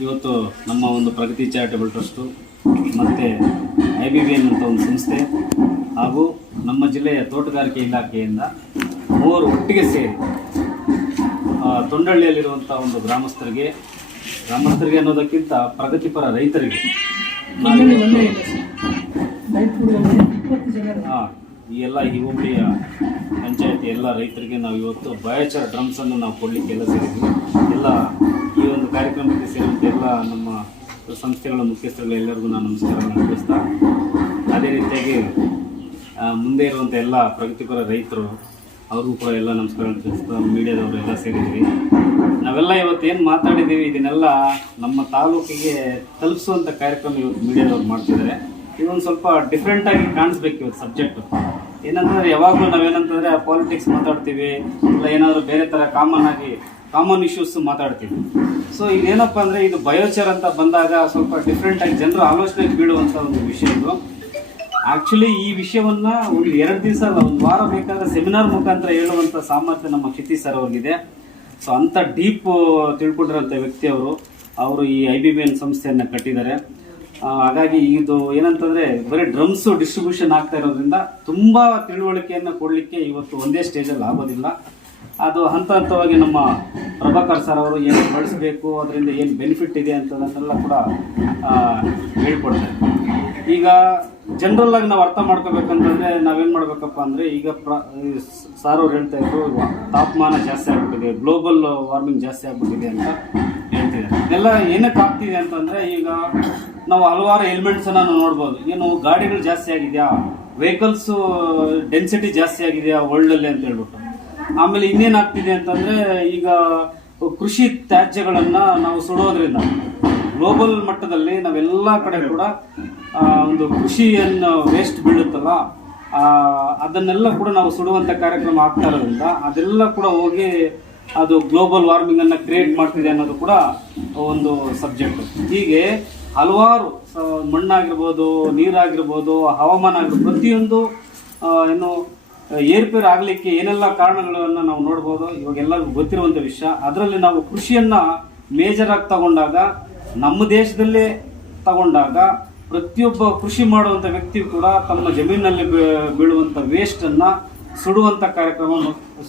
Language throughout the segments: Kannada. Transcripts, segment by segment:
ಇವತ್ತು ನಮ್ಮ ಒಂದು ಪ್ರಗತಿ ಚಾರಿಟಬಲ್ ಟ್ರಸ್ಟು ಮತ್ತು ಐ ಬಿ ಬಿ ಎನ್ ಒಂದು ಸಂಸ್ಥೆ ಹಾಗೂ ನಮ್ಮ ಜಿಲ್ಲೆಯ ತೋಟಗಾರಿಕೆ ಇಲಾಖೆಯಿಂದ ಮೂವರು ಒಟ್ಟಿಗೆ ಸೇರಿ ತೊಂಡಳ್ಳಿಯಲ್ಲಿರುವಂಥ ಒಂದು ಗ್ರಾಮಸ್ಥರಿಗೆ ಗ್ರಾಮಸ್ಥರಿಗೆ ಅನ್ನೋದಕ್ಕಿಂತ ಪ್ರಗತಿಪರ ರೈತರಿಗೆ ಹಾಂ ಈ ಎಲ್ಲ ಈ ಹೋಬಳಿಯ ಪಂಚಾಯತಿ ಎಲ್ಲ ರೈತರಿಗೆ ನಾವು ಇವತ್ತು ಬಯೋಚಾರ್ ಡ್ರಮ್ಸನ್ನು ನಾವು ಕೊಡಲಿಕ್ಕೆಲ್ಲ ಸೇರಿದ್ವಿ. ಎಲ್ಲ ಕಾರ್ಯಕ್ರಮಕ್ಕೆ ಸೇರಿದಂತೆ ಎಲ್ಲ ನಮ್ಮ ಸಂಸ್ಥೆಗಳ ಮುಖ್ಯಸ್ಥರುಗಳೆಲ್ಲರಿಗೂ ನಾನು ನಮಸ್ಕಾರಗಳನ್ನು ತಿಳಿಸ್ತಾ, ಅದೇ ರೀತಿಯಾಗಿ ಮುಂದೆ ಇರುವಂಥ ಎಲ್ಲ ಪ್ರಗತಿಪರ ರೈತರು, ಅವ್ರಿಗೂ ಕೂಡ ಎಲ್ಲ ನಮಸ್ಕಾರಗಳನ್ನು ತಿಳಿಸ್ತಾ, ಮೀಡಿಯಾದವರು ಎಲ್ಲ ಸೇರಿದ್ದೀವಿ. ನಾವೆಲ್ಲ ಇವತ್ತು ಏನು ಮಾತಾಡಿದ್ದೀವಿ, ಇದನ್ನೆಲ್ಲ ನಮ್ಮ ತಾಲೂಕಿಗೆ ತಲುಪಿಸುವಂಥ ಕಾರ್ಯಕ್ರಮ ಇವತ್ತು ಮೀಡಿಯಾದವ್ರು ಮಾಡ್ತಿದ್ದಾರೆ. ಇದೊಂದು ಸ್ವಲ್ಪ ಡಿಫ್ರೆಂಟಾಗಿ ಕಾಣಿಸ್ಬೇಕು ಇವತ್ತು ಸಬ್ಜೆಕ್ಟು ಏನಂತಂದ್ರೆ ಯಾವಾಗಲೂ ನಾವೇನಂತಂದ್ರೆ ಪಾಲಿಟಿಕ್ಸ್ ಮಾತಾಡ್ತೀವಿ, ಇಲ್ಲ ಏನಾದರೂ ಬೇರೆ ಥರ ಕಾಮನ್ ಆಗಿ ಕಾಮನ್ ಇಶ್ಯೂಸ್ ಮಾತಾಡ್ತೀವಿ. ಸೊ ಇದೇನಪ್ಪ ಅಂದ್ರೆ ಇದು ಬಯೋಚರ್ ಅಂತ ಬಂದಾಗ ಸ್ವಲ್ಪ ಡಿಫ್ರೆಂಟಾಗಿ ಜನರು ಆಲೋಚನೆಗೆ ಬೀಳುವಂಥ ಒಂದು ವಿಷಯ ಇದು. ಆಕ್ಚುಲಿ ಈ ವಿಷಯವನ್ನ ಒಂದು ಎರಡು ದಿವಸ ಅಲ್ಲ, ಒಂದು ವಾರ ಬೇಕಾದ್ರೆ ಸೆಮಿನಾರ್ ಮುಖಾಂತರ ಹೇಳುವಂಥ ಸಾಮರ್ಥ್ಯ ನಮ್ಮ ಕ್ಷಿತಿ ಸರ್ ಅವ್ರಿಗಿದೆ. ಸೊ ಅಂತ ಡೀಪ್ ತಿಳ್ಕೊಂಡಿರೋಂಥ ವ್ಯಕ್ತಿ ಅವರು ಅವರು ಈ ಐ ಬಿ ಬಿ ಎನ್ ಸಂಸ್ಥೆಯನ್ನು ಕಟ್ಟಿದ್ದಾರೆ. ಹಾಗಾಗಿ ಇದು ಏನಂತಂದ್ರೆ ಬರೀ ಡ್ರಮ್ಸ್ ಡಿಸ್ಟ್ರಿಬ್ಯೂಷನ್ ಆಗ್ತಾ ಇರೋದ್ರಿಂದ ತುಂಬಾ ತಿಳುವಳಿಕೆಯನ್ನ ಕೊಡ್ಲಿಕ್ಕೆ ಇವತ್ತು ಒಂದೇ ಸ್ಟೇಜಲ್ಲಿ ಆಗೋದಿಲ್ಲ. ಅದು ಹಂತ ಹಂತವಾಗಿ ನಮ್ಮ ಪ್ರಭಾಕರ್ ಸರ್ ಅವರು ಏನು ಬಳಸಬೇಕು, ಅದರಿಂದ ಏನು ಬೆನಿಫಿಟ್ ಇದೆ ಅಂತದನ್ನೆಲ್ಲ ಕೂಡ ಹೇಳ್ಕೊಡ್ತಾರೆ. ಈಗ ಜನರಲ್ ಆಗಿ ನಾವು ಅರ್ಥ ಮಾಡ್ಕೋಬೇಕಂತಂದ್ರೆ ನಾವೇನು ಮಾಡ್ಬೇಕಪ್ಪ ಅಂದ್ರೆ ಈಗ ಪ್ರ- ಸಾರ್ ಅವ್ರು ಹೇಳ್ತಾ ಇದ್ರು, ತಾಪಮಾನ ಜಾಸ್ತಿ ಆಗ್ಬಿಟ್ಟಿದೆ ಗ್ಲೋಬಲ್ ವಾರ್ಮಿಂಗ್ ಜಾಸ್ತಿ ಆಗ್ಬಿಟ್ಟಿದೆ ಅಂತ ಹೇಳ್ತಿದ್ದಾರೆ. ಇದೆಲ್ಲ ಏನಕ್ಕೆ ಆಗ್ತಿದೆ ಅಂತಂದ್ರೆ ಈಗ ನಾವು ಹಲವಾರು ಎಲಿಮೆಂಟ್ಸ್ ಅನ್ನ ನಾವು ನೋಡ್ಬೋದು. ಏನು ಗಾಡಿಗಳು ಜಾಸ್ತಿ ಆಗಿದೆಯಾ? ವೆಹಿಕಲ್ಸು ಡೆನ್ಸಿಟಿ ಜಾಸ್ತಿ ಆಗಿದೆಯಾ ವರ್ಲ್ಡ್ ಅಲ್ಲಿ ಅಂತ ಹೇಳ್ಬಿಟ್ಟು. ಆಮೇಲೆ ಇನ್ನೇನಾಗ್ತಿದೆ ಅಂತಂದ್ರೆ ಈಗ ಕೃಷಿ ತ್ಯಾಜ್ಯಗಳನ್ನ ನಾವು ಸುಡೋದ್ರಿಂದ ಗ್ಲೋಬಲ್ ಮಟ್ಟದಲ್ಲಿ ನಾವೆಲ್ಲ ಕಡೆ ಕೂಡ ಒಂದು ಕೃಷಿಯನ್ನು ವೇಸ್ಟ್ ಬೀಳುತ್ತಲ್ಲ ಅದನ್ನೆಲ್ಲ ಕೂಡ ನಾವು ಸುಡುವಂತ ಕಾರ್ಯಕ್ರಮ ಆಗ್ತಾ ಇರೋದ್ರಿಂದ ಅದೆಲ್ಲ ಕೂಡ ಹೋಗಿ ಅದು ಗ್ಲೋಬಲ್ ವಾರ್ಮಿಂಗ್ ಅನ್ನ ಕ್ರಿಯೇಟ್ ಮಾಡ್ತಿದೆ ಅನ್ನೋದು ಕೂಡ ಒಂದು ಸಬ್ಜೆಕ್ಟ್ ಹೀಗೆ ಹಲವಾರು ಮಣ್ಣಾಗಿರ್ಬೋದು, ನೀರಾಗಿರ್ಬೋದು, ಹವಾಮಾನ ಆಗಿರ್ಬೋದು, ಪ್ರತಿಯೊಂದು ಏನು ಏರ್ಪೇರ್ ಆಗಲಿಕ್ಕೆ ಏನೆಲ್ಲ ಕಾರಣಗಳನ್ನು ನಾವು ನೋಡ್ಬೋದು? ಇವಾಗ ಎಲ್ಲರಿಗೂ ಗೊತ್ತಿರುವಂತ ವಿಷಯ. ಅದರಲ್ಲಿ ನಾವು ಕೃಷಿಯನ್ನ ಮೇಜರ್ ಆಗಿ ತಗೊಂಡಾಗ, ನಮ್ಮ ದೇಶದಲ್ಲೇ ತಗೊಂಡಾಗ, ಪ್ರತಿಯೊಬ್ಬ ಕೃಷಿ ಮಾಡುವಂತ ವ್ಯಕ್ತಿ ಕೂಡ ತಮ್ಮ ಜಮೀನಿನಲ್ಲಿ ಬೀಳುವಂಥ ವೇಸ್ಟನ್ನು ಸುಡುವಂತ ಕಾರ್ಯಕ್ರಮ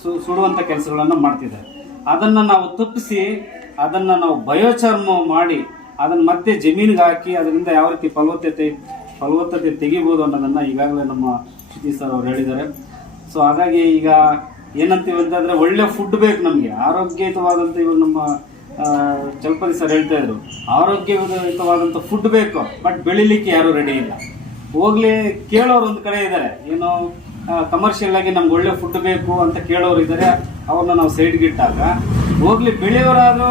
ಸು- ಸುಡುವಂತ ಕೆಲಸಗಳನ್ನ ಮಾಡ್ತಿದ್ದಾರೆ. ಅದನ್ನ ನಾವು ತಪ್ಪಿಸಿ, ಅದನ್ನ ನಾವು ಬಯೋಚರ್ಮ ಮಾಡಿ, ಅದನ್ನ ಮತ್ತೆ ಜಮೀನಿಗೆ ಹಾಕಿ, ಅದರಿಂದ ಯಾವ ರೀತಿ ಫಲವತ್ತತೆ ಫಲವತ್ತತೆ ತೆಗಿಬೋದು ಅನ್ನೋದನ್ನು ಈಗಾಗಲೇ ನಮ್ಮ ಕ್ಷಿತಿ ಸರ್ ಅವರು ಹೇಳಿದ್ದಾರೆ. ಸೊ ಹಾಗಾಗಿ ಈಗ ಏನಂತೀವಿ ಅಂತಂದರೆ ಒಳ್ಳೆ ಫುಡ್ ಬೇಕು ನಮಗೆ. ಆರೋಗ್ಯಯುತವಾದಂಥ ಇವರು ನಮ್ಮ ಚಲಪತಿ ಸರ್ ಹೇಳ್ತಾ ಇದ್ರು. ಆರೋಗ್ಯಯುತವಾದಂತ ಫುಡ್ ಬೇಕು ಬಟ್ ಬೆಳಿಲಿಕ್ಕೆ ಯಾರು ರೆಡಿ ಇಲ್ಲ. ಹೋಗ್ಲಿ, ಕೇಳೋರು ಒಂದು ಕಡೆ ಇದ್ದಾರೆ ಏನು ಕಮರ್ಷಿಯಲ್ ಆಗಿ ನಮ್ಗೆ ಒಳ್ಳೆ ಫುಡ್ ಬೇಕು ಅಂತ ಕೇಳೋರು ಇದ್ದಾರೆ ಅವ್ರನ್ನ ನಾವು ಸೈಡ್ಗೆ ಇಟ್ಟಾಗ. ಹೋಗ್ಲಿ, ಬೆಳೆಯೋರಾದರೂ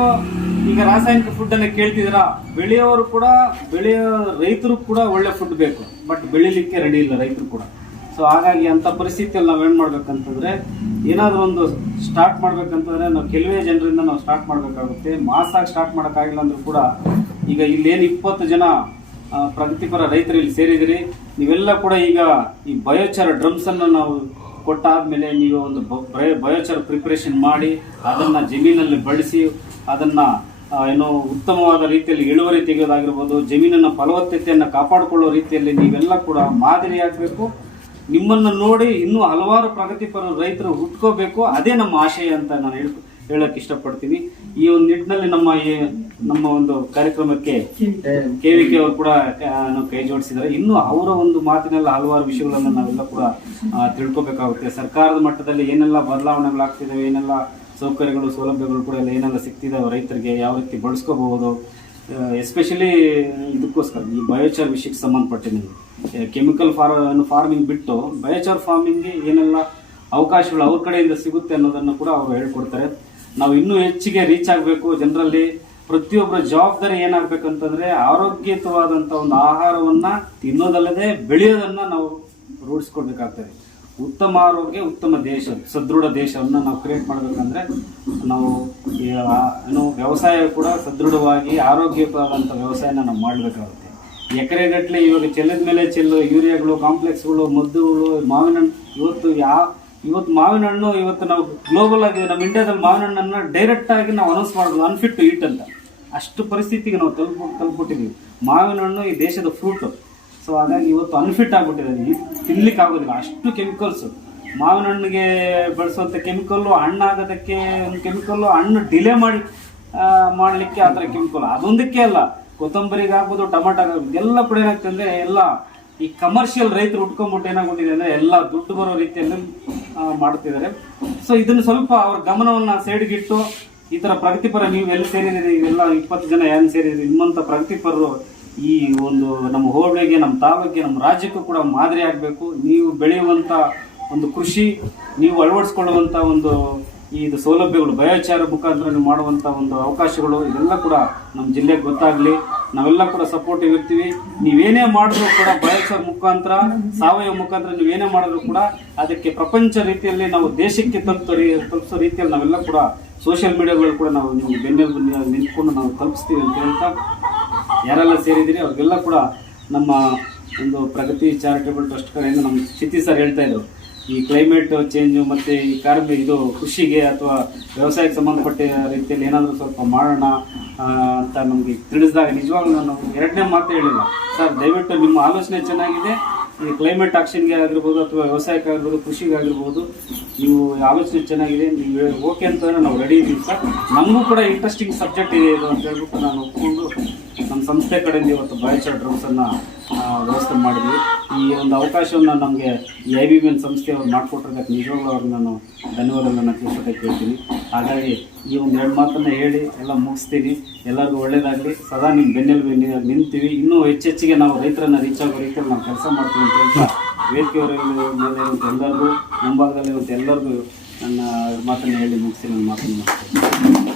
ಈಗ ರಾಸಾಯನಿಕ ಫುಡ್ ಅನ್ನ ಕೇಳ್ತಿದ್ರ ಬೆಳೆಯೋರು ಕೂಡ, ಬೆಳೆಯೋ ರೈತರು ಕೂಡ ಒಳ್ಳೆ ಫುಡ್ ಬೇಕು ಬಟ್ ಬೆಳಿಲಿಕ್ಕೆ ರೆಡಿ ಇಲ್ಲ ರೈತರು ಕೂಡ. ಸೊ ಹಾಗಾಗಿ ಅಂತ ಪರಿಸ್ಥಿತಿಯಲ್ಲಿ ನಾವೇನು ಏನ್ ಏನಾದರೂ ಒಂದು ಸ್ಟಾರ್ಟ್ ಮಾಡ್ಬೇಕಂತಂದ್ರೆ ನಾವು ಕೆಲವೇ ಜನರಿಂದ ನಾವು ಸ್ಟಾರ್ಟ್ ಮಾಡಬೇಕಾಗುತ್ತೆ. ಮಾಸಾಗಿ ಸ್ಟಾರ್ಟ್ ಮಾಡೋಕ್ಕಾಗಿಲ್ಲ ಅಂದರೂ ಕೂಡ ಈಗ ಇಲ್ಲೇನು ಇಪ್ಪತ್ತು ಜನ ಪ್ರಗತಿಪರ ರೈತರು ಇಲ್ಲಿ ಸೇರಿದಿರಿ ನೀವೆಲ್ಲ ಕೂಡ ಈಗ ಈ ಬಯೋಚಾರ ಡ್ರಮ್ಸ್ ಅನ್ನ ನಾವು ಕೊಟ್ಟಾದ್ಮೇಲೆ ನೀವು ಒಂದು ಬಯೋಚಾರ ಪ್ರಿಪ್ರೇಷನ್ ಮಾಡಿ, ಅದನ್ನ ಜಮೀನಲ್ಲಿ ಬಳಸಿ, ಅದನ್ನ ಏನು ಉತ್ತಮವಾದ ರೀತಿಯಲ್ಲಿ ಇಳುವರಿ ತೆಗೆಯೋದಾಗಿರ್ಬೋದು, ಜಮೀನನ್ನ ಫಲವತ್ತತೆಯನ್ನು ಕಾಪಾಡಿಕೊಳ್ಳೋ ರೀತಿಯಲ್ಲಿ ನೀವೆಲ್ಲ ಕೂಡ ಮಾದರಿಯಾಗಬೇಕು. ನಿಮ್ಮನ್ನ ನೋಡಿ ಇನ್ನೂ ಹಲವಾರು ಪ್ರಗತಿಪರ ರೈತರು ಹುಟ್ಕೋಬೇಕು, ಅದೇ ನಮ್ಮ ಆಶಯ ಅಂತ ನಾನು ಹೇಳ್, ಹೇಳಕ್ ಇಷ್ಟಪಡ್ತೀನಿ. ಈ ಒಂದು ನಿಟ್ಟಿನಲ್ಲಿ ನಮ್ಮ ಈ ನಮ್ಮ ಒಂದು ಕಾರ್ಯಕ್ರಮಕ್ಕೆ ಕೆ ವಿ ಕೆ ಅವರು ಕೂಡ ಕೈ ಜೋಡಿಸಿದ್ದಾರೆ. ಇನ್ನು ಅವರ ಒಂದು ಮಾತಿನೆಲ್ಲ ಹಲವಾರು ವಿಷಯಗಳನ್ನ ನಾವೆಲ್ಲ ಕೂಡ ತಿಳ್ಕೊಬೇಕಾಗುತ್ತೆ. ಸರ್ಕಾರದ ಮಟ್ಟದಲ್ಲಿ ಏನೆಲ್ಲ ಬದಲಾವಣೆಗಳಾಗ್ತಿದಾವೆ, ಏನೆಲ್ಲ ಸೌಕರ್ಯಗಳು, ಸೌಲಭ್ಯಗಳು ಕೂಡ ಎಲ್ಲ ಏನೆಲ್ಲ ಸಿಗ್ತಿದ್ದಾವೆ ರೈತರಿಗೆ, ಯಾವ ರೀತಿ ಬಳಸ್ಕೋಬಹುದು ಎಸ್ಪೆಷಲಿ ಇದಕ್ಕೋಸ್ಕರ ಈ ಬಯೋಚಾರ್ ವಿಷಯಕ್ಕೆ ಸಂಬಂಧಪಟ್ಟಿದ್ದು ಕೆಮಿಕಲ್ ಫಾರ್ ಫಾರ್ಮಿಂಗ್ ಬಿಟ್ಟು ಬಯೋಚಾರ್ ಫಾರ್ಮಿಂಗ್ಗೆ ಏನೆಲ್ಲ ಅವಕಾಶಗಳು ಅವ್ರ ಕಡೆಯಿಂದ ಸಿಗುತ್ತೆ ಅನ್ನೋದನ್ನು ಕೂಡ ಅವರು ಹೇಳ್ಕೊಡ್ತಾರೆ. ನಾವು ಇನ್ನೂ ಹೆಚ್ಚಿಗೆ ರೀಚ್ ಆಗಬೇಕು. ಜನರಲ್ಲಿ ಪ್ರತಿಯೊಬ್ಬರ ಜವಾಬ್ದಾರಿ ಏನಾಗಬೇಕಂತಂದರೆ ಆರೋಗ್ಯಯುತವಾದಂಥ ಒಂದು ಆಹಾರವನ್ನ ತಿನ್ನೋದಲ್ಲದೆ ಬೆಳೆಯೋದನ್ನು ನಾವು ರೂಢಿಸ್ಕೊಳ್ಬೇಕಾಗ್ತದೆ ಉತ್ತಮ ಆರೋಗ್ಯ, ಉತ್ತಮ ದೇಶ, ಸದೃಢ ದೇಶವನ್ನು ನಾವು ಕ್ರಿಯೇಟ್ ಮಾಡಬೇಕಂದ್ರೆ ನಾವು ಏನು ವ್ಯವಸಾಯ ಕೂಡ ಸದೃಢವಾಗಿ ಆರೋಗ್ಯಯುತವಾದಂಥ ವ್ಯವಸಾಯನ ನಾವು ಮಾಡಬೇಕಾಗುತ್ತೆ. ಎಕರೆಗಟ್ಟಲೆ ಇವಾಗ ಚೆಲ್ಲದ ಮೇಲೆ ಚೆಲ್ಲು, ಯೂರಿಯಾಗಳು, ಕಾಂಪ್ಲೆಕ್ಸ್ಗಳು, ಮದ್ದುಗಳು, ಮಾವಿನ ಹಣ್ಣು, ಇವತ್ತು ಯಾ, ಇವತ್ತು ಮಾವಿನ ಹಣ್ಣು, ಇವತ್ತು ನಾವು ಗ್ಲೋಬಲ್ ಆಗಿ ನಮ್ಮ ಇಂಡಿಯಾದಲ್ಲಿ ಮಾವಿನ ಹಣ್ಣನ್ನು ಡೈರೆಕ್ಟ್ ಆಗಿ ನಾವು ಅನೌನ್ಸ್ ಮಾಡೋದು ಅನ್ಫಿಟ್ ಟು ಈಟ್ ಅಂತ. ಅಷ್ಟು ಪರಿಸ್ಥಿತಿಗೆ ನಾವು ತಲುಪು ತಲುಪಿಟ್ಟಿದ್ದೀವಿ ಮಾವಿನ ಹಣ್ಣು ಈ ದೇಶದ ಫ್ರೂಟು ಸೊ ಹಾಗಾಗಿ ಇವತ್ತು ಅನ್ಫಿಟ್ ಆಗಿಬಿಟ್ಟಿದೆ. ತಿನ್ಲಿಕ್ಕೆ ಆಗೋದಿಲ್ಲ. ಅಷ್ಟು ಕೆಮಿಕಲ್ಸು ಮಾವಿನ ಹಣ್ಣಿಗೆ ಬಳಸುವಂಥ ಕೆಮಿಕಲ್ಲು ಹಣ್ಣಾಗೋದಕ್ಕೆ ಒಂದು ಕೆಮಿಕಲ್ಲು ಹಣ್ಣು ಡಿಲೇ ಮಾಡಿ ಮಾಡಲಿಕ್ಕೆ ಆ ಥರ ಕೆಮಿಕಲ್ ಅದೊಂದಕ್ಕೆ ಅಲ್ಲ. ಕೊತ್ತಂಬರಿಗೆ ಆಗ್ಬೋದು ಟೊಮಾಟೊ ಆಗ್ಬೋದು ಎಲ್ಲ ಕೂಡ ಏನಾಗ್ತದೆ ಅಂದರೆ ಎಲ್ಲ ಈ ಕಮರ್ಷಿಯಲ್ ರೈತರು ಉಟ್ಕೊಂಡ್ಬಿಟ್ಟು ಏನಾಗ್ಬಿಟ್ಟಿದೆ ಅಂದ್ರೆ ಎಲ್ಲ ದುಡ್ಡು ಬರೋ ರೀತಿಯಲ್ಲಿ ಮಾಡ್ತಿದ್ದಾರೆ. ಸೊ ಇದನ್ನು ಸ್ವಲ್ಪ ಅವ್ರ ಗಮನವನ್ನು ಸೈಡ್ಗಿಟ್ಟು ಈ ತರ ಪ್ರಗತಿಪರ ನೀವು ಎಲ್ಲಿ ಸೇರಿದಿರಿ ಇವೆಲ್ಲ ಇಪ್ಪತ್ತು ಜನ ಏನು ಸೇರಿದಿರಿ ನಿಮ್ಮಂತ ಪ್ರಗತಿಪರರು ಈ ಒಂದು ನಮ್ಮ ಹೋಬಳಿಗೆ, ನಮ್ಮ ತಾಲೂಕಿಗೆ, ನಮ್ಮ ರಾಜ್ಯಕ್ಕೂ ಕೂಡ ಮಾದರಿ ಆಗಬೇಕು. ನೀವು ಬೆಳೆಯುವಂಥ ಒಂದು ಕೃಷಿ, ನೀವು ಅಳವಡಿಸ್ಕೊಳ್ಳುವಂಥ ಒಂದು ಈ ಇದು ಸೌಲಭ್ಯಗಳು ಬಯೋಚಾರ ಮುಖಾಂತರ ನೀವು ಮಾಡುವಂಥ ಒಂದು ಅವಕಾಶಗಳು ಇದೆಲ್ಲ ಕೂಡ ನಮ್ಮ ಜಿಲ್ಲೆಗೆ ಗೊತ್ತಾಗಲಿ. ನಾವೆಲ್ಲ ಕೂಡ ಸಪೋರ್ಟಿವ್ ಇರ್ತೀವಿ. ನೀವೇನೇ ಮಾಡಿದ್ರು ಕೂಡ ಬಯೋಚಾರ ಮುಖಾಂತರ, ಸಾವಯವ ಮುಖಾಂತರ ನೀವೇನೇ ಮಾಡಿದ್ರು ಕೂಡ ಅದಕ್ಕೆ ಪ್ರಪಂಚ ರೀತಿಯಲ್ಲಿ ನಾವು ದೇಶಕ್ಕೆ ತಲುಪಿಸೋ ತಲುಪಿಸೋ ರೀತಿಯಲ್ಲಿ ನಾವೆಲ್ಲ ಕೂಡ ಸೋಷಿಯಲ್ ಮೀಡಿಯಾಗಳು ಕೂಡ ನಾವು ನಿಮ್ಗೆ ಬೆನ್ನೆಲುಬು ನಿ- ನಿಂತ್ಕೊಂಡು ನಾವು ತಲುಪಿಸ್ತೀವಿ ಅಂತ ಹೇಳ್ತಾ ಯಾರೆಲ್ಲ ಸೇರಿದ್ದೀರಿ ಅವ್ರಿಗೆಲ್ಲ ಕೂಡ ನಮ್ಮ ಒಂದು ಪ್ರಗತಿ ಚಾರಿಟೇಬಲ್ ಟ್ರಸ್ಟ್ ಕಡೆಯಿಂದ ನಮ್ಮ ಚಿತಿ ಸರ್ ಹೇಳ್ತಾ ಇದ್ರು. ಈ ಕ್ಲೈಮೇಟ್ ಚೇಂಜು ಮತ್ತು ಈ ಕಾರ್ಮಿ ಇದು ಕೃಷಿಗೆ ಅಥವಾ ವ್ಯವಸಾಯಕ್ಕೆ ಸಂಬಂಧಪಟ್ಟ ರೀತಿಯಲ್ಲಿ ಏನಾದರೂ ಸ್ವಲ್ಪ ಮಾಡೋಣ ಅಂತ ನಮಗೆ ತಿಳಿಸಿದಾಗ ನಿಜವಾಗ್ಲೂ ನಾನು ಎರಡನೇ ಮಾತು ಹೇಳಿಲ್ಲ. ಸರ್, ದಯವಿಟ್ಟು ನಿಮ್ಮ ಆಲೋಚನೆ ಚೆನ್ನಾಗಿದೆ. ಈ ಕ್ಲೈಮೇಟ್ ಆಕ್ಷನ್ಗೆ ಆಗಿರ್ಬೋದು ಅಥವಾ ವ್ಯವಸಾಯಕ್ಕೆ ಆಗಿರ್ಬೋದು, ಕೃಷಿಗೆ ಆಗಿರ್ಬೋದು, ನೀವು ಆಲೋಚನೆ ಚೆನ್ನಾಗಿದೆ. ನೀವು ಓಕೆ ಅಂತಂದ್ರೆ ನಾವು ರೆಡಿ ಇದ್ದೀವಿ ಸರ್. ನಮಗೂ ಕೂಡ ಇಂಟ್ರೆಸ್ಟಿಂಗ್ ಸಬ್ಜೆಕ್ಟ್ ಇದೆ ಇದು ಅಂತ ಹೇಳ್ಬಿಟ್ಟು ನಾನು ಒಪ್ಕೊಂಡು ನಮ್ಮ ಸಂಸ್ಥೆ ಕಡೆಯಿಂದ ಇವತ್ತು ಬಾಯ್ಚರ್ ಡ್ರಮ್ಸನ್ನು ವ್ಯವಸ್ಥೆ ಮಾಡಿದ್ವಿ. ಈ ಒಂದು ಅವಕಾಶವನ್ನು ನಮಗೆ ಈ ಐ ಬಿ ಎನ್ ಸಂಸ್ಥೆಯವರು ಮಾಡಿಕೊಟ್ಟಿರೋದಕ್ಕೆ ನಿಜವಾಗ್ಲೂ ಅವ್ರಿಗೆ ನಾನು ಧನ್ಯವಾದಗಳನ್ನು ತಿಳಿಸೋದಕ್ಕೆ ಕೇಳ್ತೀನಿ ಹಾಗಾಗಿ ಈ ಒಂದು ಎರಡು ಮಾತನ್ನು ಹೇಳಿ, ಎಲ್ಲ ಮುಗಿಸ್ತೀನಿ. ಎಲ್ಲರಿಗೂ ಒಳ್ಳೇದಾಗಲಿ. ಸದಾ ನಿಮ್ಮ ಬೆನ್ನೆಲ್ ಬೆನ್ನ ನಿಂತೀವಿ. ಇನ್ನೂ ಹೆಚ್ಚೆಚ್ಚಿಗೆ ನಾವು ರೈತರನ್ನ ರೀಚ್ ಆಗೋ ರೀತಿಯಲ್ಲಿ ನಾವು ಕೆಲಸ ಮಾಡ್ತೀವಿ ಅಂತ ಹೇಳ್ತಾ ನಮ್ಮ ಎಲ್ಲರಿಗೂ ಮುಂಭಾಗದಲ್ಲಿರುವಂಥ ಎಲ್ಲರಿಗೂ ನನ್ನ ಮಾತನ್ನು ಹೇಳಿ ಮುಗಿಸಿ ನನ್ನ ಮಾತನ್ನು